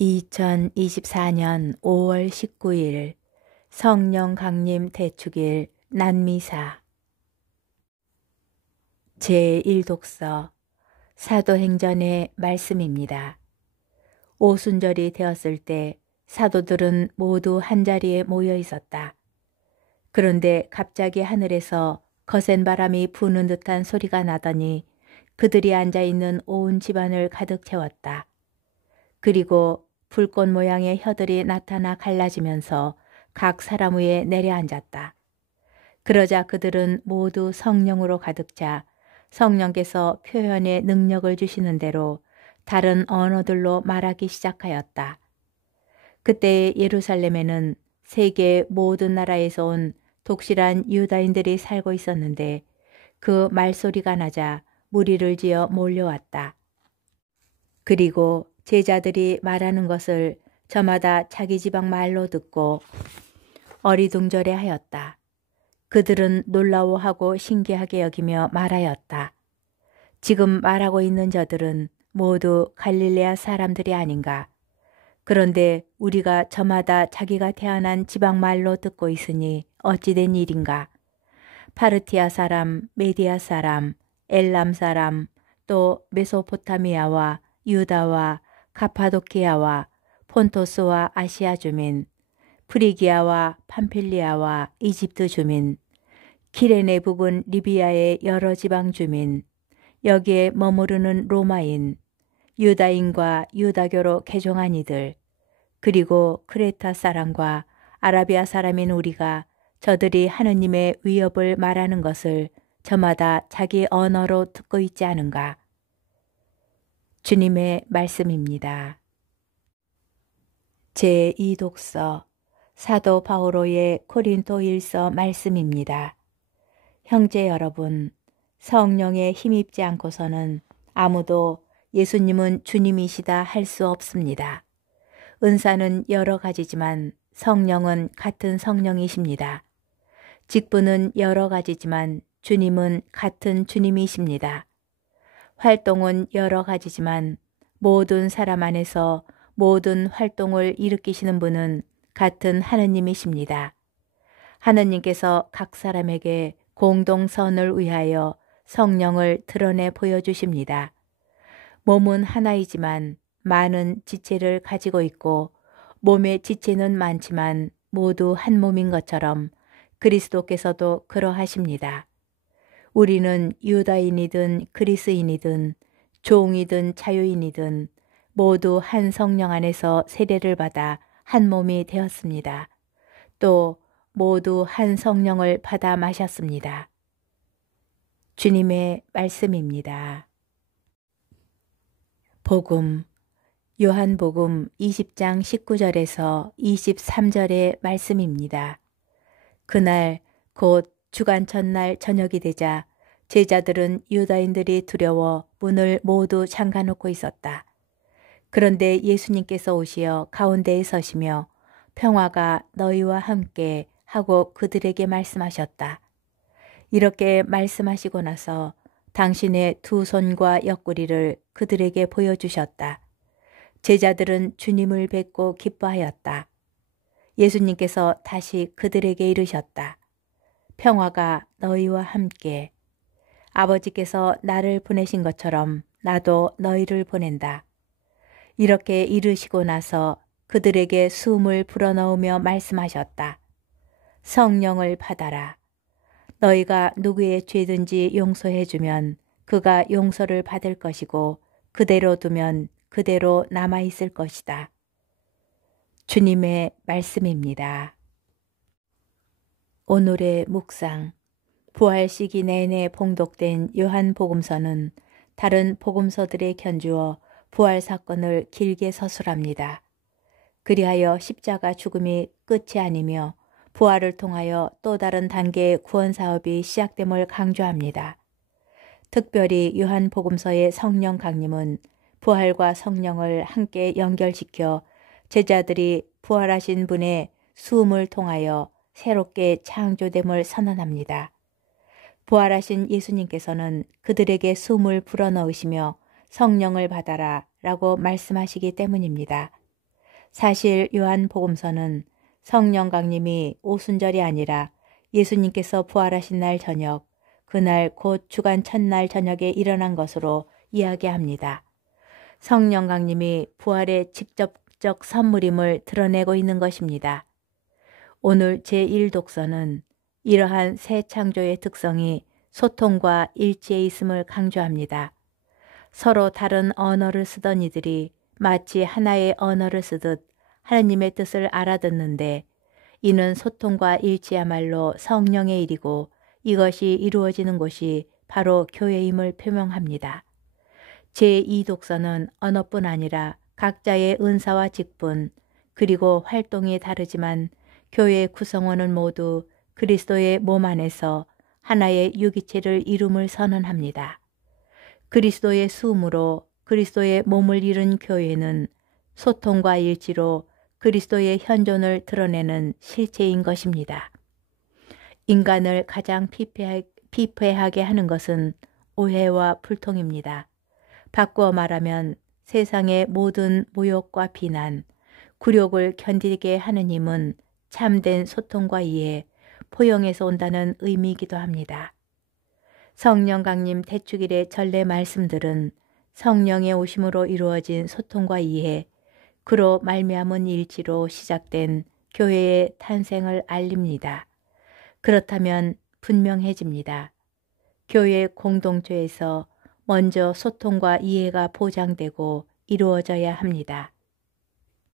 2024년 5월 19일 성령 강림 대축일 난미사 제1독서 사도행전의 말씀입니다. 오순절이 되었을 때 사도들은 모두 한자리에 모여 있었다. 그런데 갑자기 하늘에서 거센 바람이 부는 듯한 소리가 나더니 그들이 앉아있는 온 집안을 가득 채웠다. 그리고 불꽃 모양의 혀들이 나타나 갈라지면서 각 사람 위에 내려앉았다. 그러자 그들은 모두 성령으로 가득 차 성령께서 표현의 능력을 주시는 대로 다른 언어들로 말하기 시작하였다. 그때 예루살렘에는 세계 모든 나라에서 온 독실한 유다인들이 살고 있었는데 그 말소리가 나자 무리를 지어 몰려왔다. 그리고 제자들이 말하는 것을 저마다 자기 지방 말로 듣고 어리둥절해 하였다. 그들은 놀라워하고 신기하게 여기며 말하였다. 지금 말하고 있는 저들은 모두 갈릴레아 사람들이 아닌가. 그런데 우리가 저마다 자기가 태어난 지방 말로 듣고 있으니 어찌된 일인가. 파르티아 사람, 메디아 사람, 엘람 사람, 또 메소포타미아와 유다와 가파도키아와 폰토스와 아시아 주민, 프리기아와 팜필리아와 이집트 주민, 키레네 부근 리비아의 여러 지방 주민, 여기에 머무르는 로마인, 유다인과 유다교로 개종한 이들, 그리고 크레타 사람과 아라비아 사람인 우리가 저들이 하느님의 위협을 말하는 것을 저마다 자기 언어로 듣고 있지 않은가. 주님의 말씀입니다. 제2독서 사도 바오로의 고린도 1서 말씀입니다. 형제 여러분, 성령에 힘입지 않고서는 아무도 예수님은 주님이시다 할 수 없습니다. 은사는 여러 가지지만 성령은 같은 성령이십니다. 직분은 여러 가지지만 주님은 같은 주님이십니다. 활동은 여러 가지지만 모든 사람 안에서 모든 활동을 일으키시는 분은 같은 하느님이십니다. 하느님께서 각 사람에게 공동선을 위하여 성령을 드러내 보여주십니다. 몸은 하나이지만 많은 지체를 가지고 있고 몸의 지체는 많지만 모두 한 몸인 것처럼 그리스도께서도 그러하십니다. 우리는 유다인이든 그리스인이든 종이든 자유인이든 모두 한 성령 안에서 세례를 받아 한 몸이 되었습니다. 또 모두 한 성령을 받아 마셨습니다. 주님의 말씀입니다. 복음 요한복음 20장 19절에서 23절의 말씀입니다. 그날 곧 주간 첫날 저녁이 되자 제자들은 유다인들이 두려워 문을 모두 잠가놓고 있었다. 그런데 예수님께서 오시어 가운데에 서시며 평화가 너희와 함께 하고 그들에게 말씀하셨다. 이렇게 말씀하시고 나서 당신의 두 손과 옆구리를 그들에게 보여주셨다. 제자들은 주님을 뵙고 기뻐하였다. 예수님께서 다시 그들에게 이르셨다. 평화가 너희와 함께. 아버지께서 나를 보내신 것처럼 나도 너희를 보낸다. 이렇게 이르시고 나서 그들에게 숨을 불어넣으며 말씀하셨다. 성령을 받아라. 너희가 누구의 죄든지 용서해주면 그가 용서를 받을 것이고 그대로 두면 그대로 남아있을 것이다. 주님의 말씀입니다. 오늘의 묵상. 부활 시기 내내 봉독된 요한복음서는 다른 복음서들에 견주어 부활 사건을 길게 서술합니다. 그리하여 십자가 죽음이 끝이 아니며 부활을 통하여 또 다른 단계의 구원 사업이 시작됨을 강조합니다. 특별히 요한복음서의 성령 강림은 부활과 성령을 함께 연결시켜 제자들이 부활하신 분의 수음을 통하여 새롭게 창조됨을 선언합니다. 부활하신 예수님께서는 그들에게 숨을 불어넣으시며 성령을 받아라 라고 말씀하시기 때문입니다. 사실 요한복음서는 성령 강림이 오순절이 아니라 예수님께서 부활하신 날 저녁, 그날 곧 주간 첫날 저녁에 일어난 것으로 이야기합니다. 성령 강림이 부활의 직접적 선물임을 드러내고 있는 것입니다. 오늘 제1독서는 이러한 새 창조의 특성이 소통과 일치에 있음을 강조합니다. 서로 다른 언어를 쓰던 이들이 마치 하나의 언어를 쓰듯 하느님의 뜻을 알아듣는데, 이는 소통과 일치야말로 성령의 일이고 이것이 이루어지는 곳이 바로 교회임을 표명합니다. 제2독서는 언어뿐 아니라 각자의 은사와 직분 그리고 활동이 다르지만 교회의 구성원은 모두 그리스도의 몸 안에서 하나의 유기체를 이룸을 선언합니다. 그리스도의 수음으로 그리스도의 몸을 이룬 교회는 소통과 일치로 그리스도의 현존을 드러내는 실체인 것입니다. 인간을 가장 피폐하게 하는 것은 오해와 불통입니다. 바꾸어 말하면 세상의 모든 모욕과 비난, 굴욕을 견디게 하는 힘은 참된 소통과 이해, 포용에서 온다는 의미이기도 합니다. 성령 강림 대축일의 전례 말씀들은 성령의 오심으로 이루어진 소통과 이해, 그로 말미암은 일치로 시작된 교회의 탄생을 알립니다. 그렇다면 분명해집니다. 교회 공동체에서 먼저 소통과 이해가 보장되고 이루어져야 합니다.